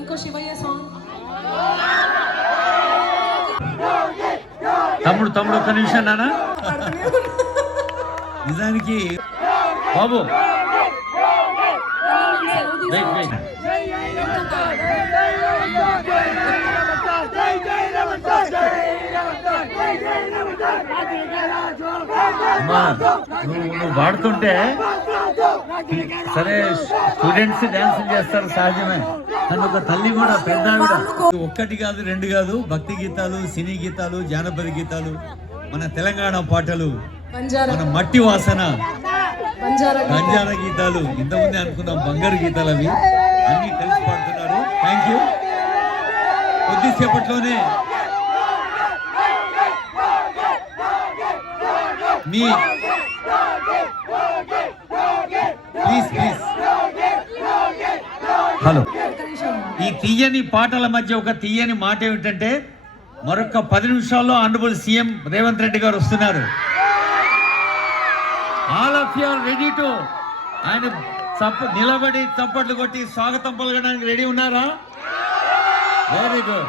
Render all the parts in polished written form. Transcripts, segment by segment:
ఇంకో శివయ్య సాంగ్. తమ్ముడు ఒక్క నిమిషం నానా. నిజానికి బాబు నువ్వు పాడుతుంటే సరే స్టూడెంట్స్ డాన్స్ చేస్తారు సహజమే, కానీ ఒక తల్లి కూడా పెద్ద ఆవిడ ఒక్కటి కాదు రెండు కాదు భక్తి గీతాలు, సినీ గీతాలు, జానపద గీతాలు, మన తెలంగాణ పాటలు, మన మట్టి వాసన, బంజారా గీతాలు, ఇంతకుముందే అనుకున్నాం బంగారు గీతాలు, అవి అన్ని కలిసి పాడుతున్నారు. Thank you. కొద్దిసేపట్లోనే మీ ప్లీజ్ హలో, ఈ తీయని పాటల మధ్య ఒక తీయని మాట ఏమిటంటే మరొక 10 నిమిషాల్లో ఆనరబుల్ సీఎం రేవంత్ రెడ్డి గారు వస్తున్నారు. All of you are ready to ఆయన నిలబడి చప్పట్లు కొట్టి స్వాగతం పలకడానికి రెడీ ఉన్నారా? Very good.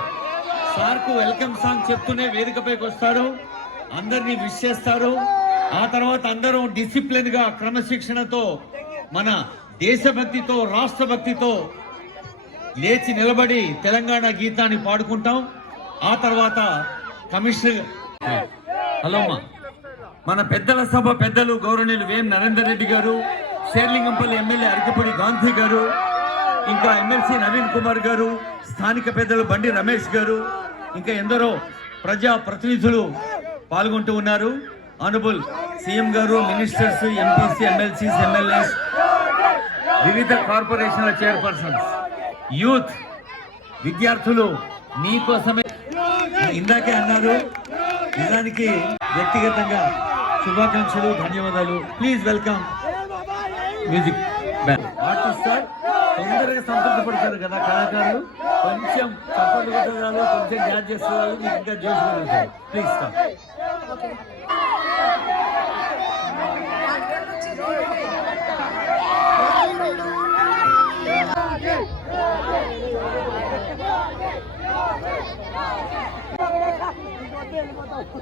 సార్కు వెల్కమ్ సాంగ్ చెప్తూనే వేదికపైకి వస్తారు, అందరినీ విష్ చేస్తారు. ఆ తర్వాత అందరం డిసిప్లిన్ గా క్రమశిక్షణతో మన దేశభక్తితో రాష్ట్రభక్తితో లేచి నిలబడి తెలంగాణ గీతాన్ని పాడుకుంటాం. ఆ తర్వాత కమిషనర్ హలో మన పెద్దల సభ పెద్దలు గౌరవనీయులు వేం నరేందర్ రెడ్డి గారు, శేర్లింగంపల్లి ఎమ్మెల్యే అరకపూడి గాంధీ గారు, ఇంకా ఎమ్మెల్సీ నవీన్ కుమార్ గారు, స్థానిక పెద్దలు బండి రమేష్ గారు, ఇంకా ఎందరో ప్రజా ప్రతినిధులు పాల్గొంటూ ఉన్నారు. ఆనరబుల్ సీఎం గారు, మినిస్టర్స్, ఎంపీసీ, ఎమ్మెల్సీస్, ఎమ్మెల్యేస్, వివిధ కార్పొరేషన్ల చైర్పర్సన్స్, యూత్, విద్యార్థులు మీకోసమే ఇందాకే అన్నారు. నిజానికి వ్యక్తిగతంగా శుభాకాంక్షలు, ధన్యవాదాలు. Please welcome music artist sir. తొందరగా సంతృప్తి పడతారు కదా కళాకారులు, కొంచెం చప్పట్లు కొట్టడాలు, కొంచెం డ్యాన్స్ చేస్తున్నారు, మీకు ఇంకా జోష్ పెరుగుతారు. Please stop.